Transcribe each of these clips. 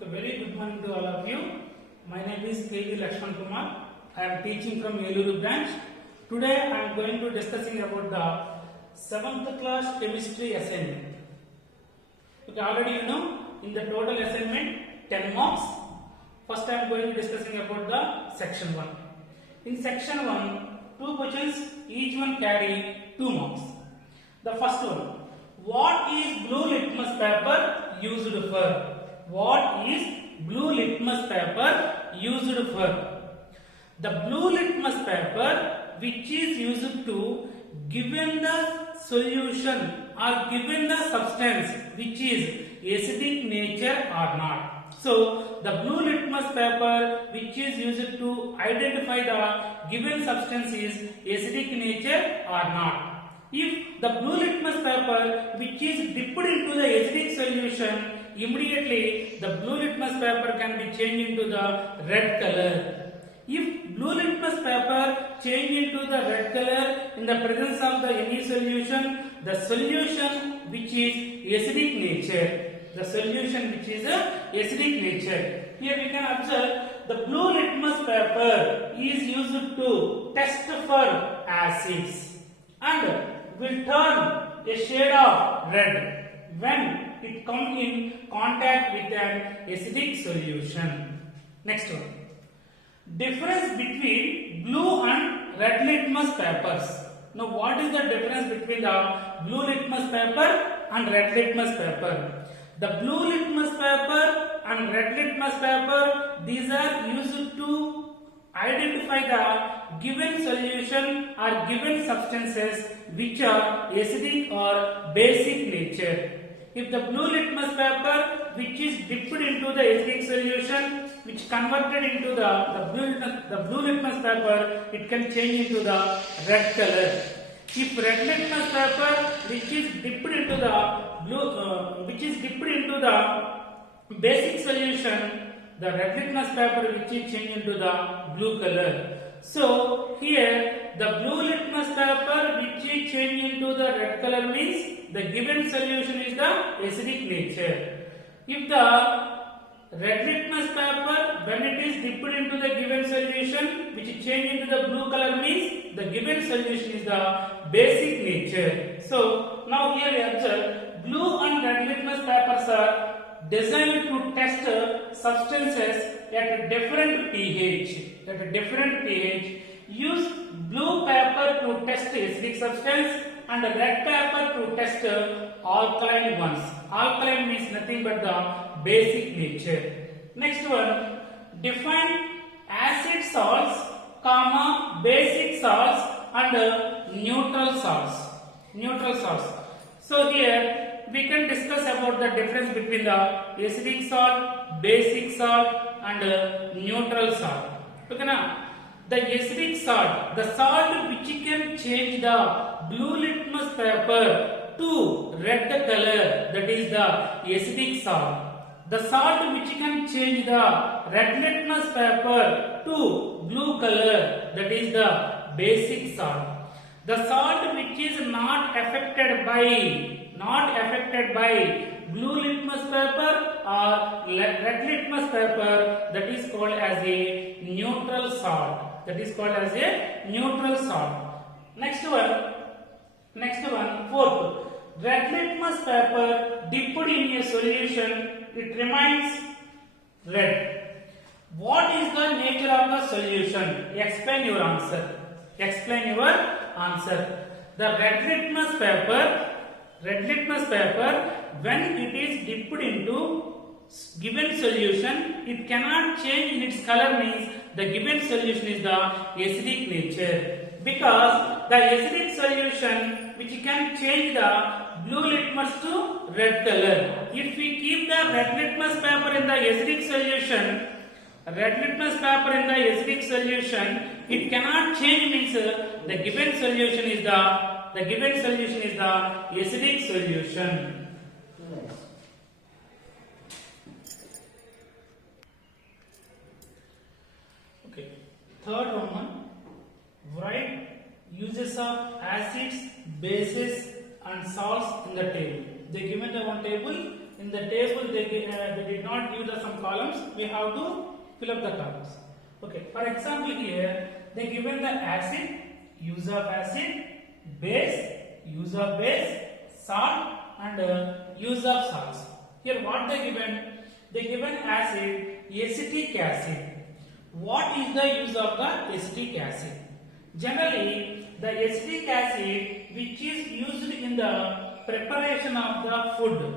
Okay, very good morning to all of you. My name is K.V. Lakshman Kumar. I am teaching from Eluru branch. Today I am going to discussing about the 7th class chemistry assignment. Okay, already you know in the total assignment 10 marks. First I am going to discussing about the section 1. In section 1, 2 questions, each one carry 2 marks. The first one, what is blue litmus paper used for? What is blue litmus paper used for? The blue litmus paper which is used to given the solution or given the substance which is acidic nature or not. So the blue litmus paper which is used to identify the given substance is acidic nature or not. If the blue litmus paper which is dipped into the acidic solution, immediately the blue litmus paper can be changed into the red color. If blue litmus paper change into the red color in the presence of the any solution, the solution which is acidic nature, the solution which is acidic nature. Here we can observe the blue litmus paper is used to test for acids and will turn a shade of red when it comes in contact with an acidic solution. Next one. Difference between blue and red litmus papers. Now what is the difference between the blue litmus paper and red litmus paper? The blue litmus paper and red litmus paper, these are used to identify the given solution or given substances which are acidic or basic nature. If the blue litmus paper which is dipped into the acidic solution, which converted into the blue litmus paper, it can change into the red color. If red litmus paper which is dipped into the basic solution, the red litmus paper which is changed into the blue color. So here the blue litmus paper which is changed into the red color means the given solution is the acidic nature. If the red litmus paper when it is dipped into the given solution which is changed into the blue color means the given solution is the basic nature. So now here we observe blue and red litmus papers are designed to test substances at a different pH. At a different pH, use blue paper to test acidic substance and red paper to test alkaline ones. Alkaline means nothing but the basic nature. Next one, define acid salts, comma, basic salts and neutral salts. Neutral salts. So here we can discuss about the difference between the acidic salt, basic salt and neutral salt. Okay, now the acidic salt, the salt which can change the blue litmus paper to red color, that is the acidic salt. The salt which can change the red litmus paper to blue color, that is the basic salt. The salt which is not affected by blue litmus paper or red litmus paper, that is called as a neutral salt. That is called as a neutral salt. Next one, fourth. Red litmus paper dipped in a solution, it remains red. What is the nature of the solution? Explain your answer. Explain your answer. The red litmus paper, when it is dipped into given solution, it cannot change in its color means the given solution is the acidic nature. Because the acidic solution which can change the blue litmus to red color. If we keep the red litmus paper in the acidic solution, it cannot change means the given solution is the acidic solution. Okay. Third one, write uses of acids, bases and salts in the table. They given the one table, in the table they did not give the some columns. We have to fill up the columns. Okay. For example, here they given the acid, use of acid, base, use of base, salt, and use of salts. Here what they given? They given acid, acetic acid. What is the use of the acetic acid? Generally, the acetic acid which is used in the preparation of the food.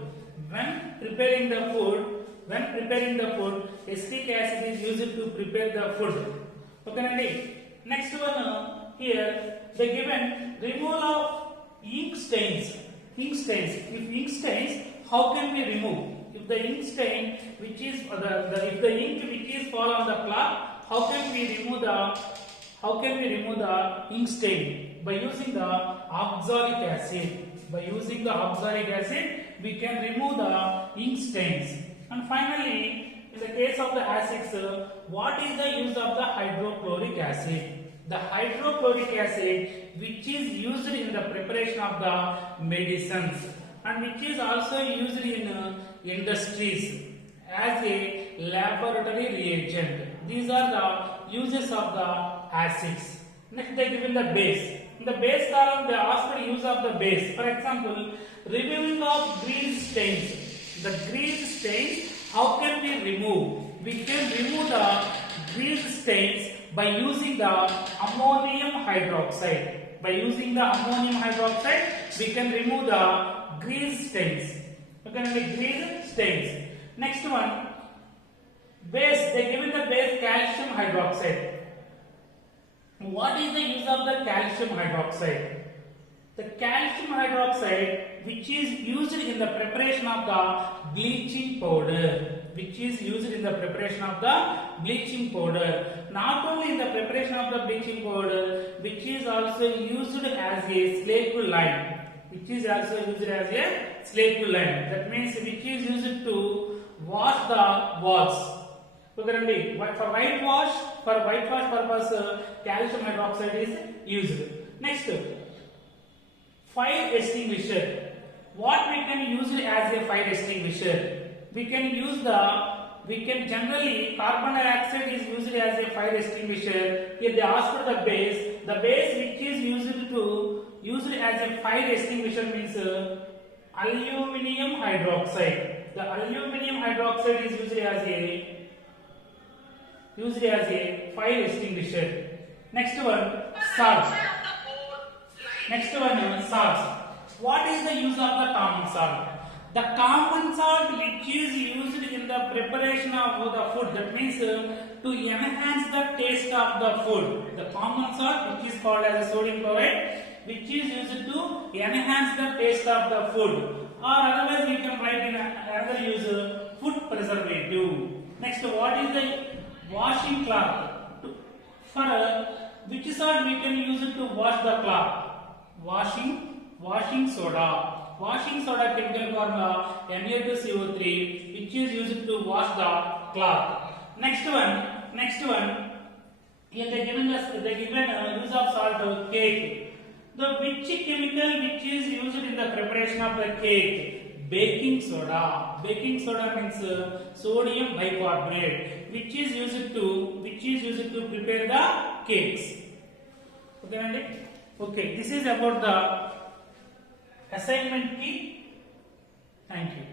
When preparing the food, acetic acid is used to prepare the food. Okay, Nandi? Next one here they given removal of ink stains. Ink stains. If ink stains, how can we remove? If the ink stain which is if the ink which is fall on the cloth, how can we remove the ink stain? By using the oxalic acid. By using the oxalic acid, we can remove the ink stains. And finally, in the case of the acids, what is the use of the hydrochloric acid? The hydrochloric acid which is used in the preparation of the medicines and which is also used in industries as a laboratory reagent. These are the uses of the acids. Next they given the base. In the base column they ask for use of the base. For example, removing of grease stains. The grease stains, how can we remove? We can remove the grease stains by using the ammonium hydroxide. By using the ammonium hydroxide, we can remove the grease stains. Okay, the grease stains. Next one, base. They given the base calcium hydroxide. What is the use of the calcium hydroxide? The calcium hydroxide which is used in the preparation of the bleaching powder. Which is used in the preparation of the bleaching powder. Not only in the preparation of the bleaching powder, which is also used as a slake lime. Which is also used as a slake lime. That means which is used to wash the walls. Okay, for whitewash purpose, calcium hydroxide is used. Next, fire extinguisher. What we can use it as a fire extinguisher? We can generally carbon dioxide is used as a fire extinguisher. Here they ask for the base. The base which is used as a fire extinguisher means aluminum hydroxide. The aluminum hydroxide is used as a fire extinguisher. Next one, salt. Salts. What is the use of the common salt? The common salt which is used in the preparation of the food, that means to enhance the taste of the food. The common salt which is called as a sodium chloride, which is used to enhance the taste of the food. Or otherwise you can write in another use food preservative. Next, what is the washing cloth? For which salt we can use it to wash the cloth? Washing soda. Washing soda chemical formula Na2CO3, which is used to wash the cloth. Next one. Here they given use of salt cake. The which chemical which is used in the preparation of the cake? Baking soda. Baking soda means sodium bicarbonate, which is used to prepare the cakes. Okay, this is about the assignment key. Thank you.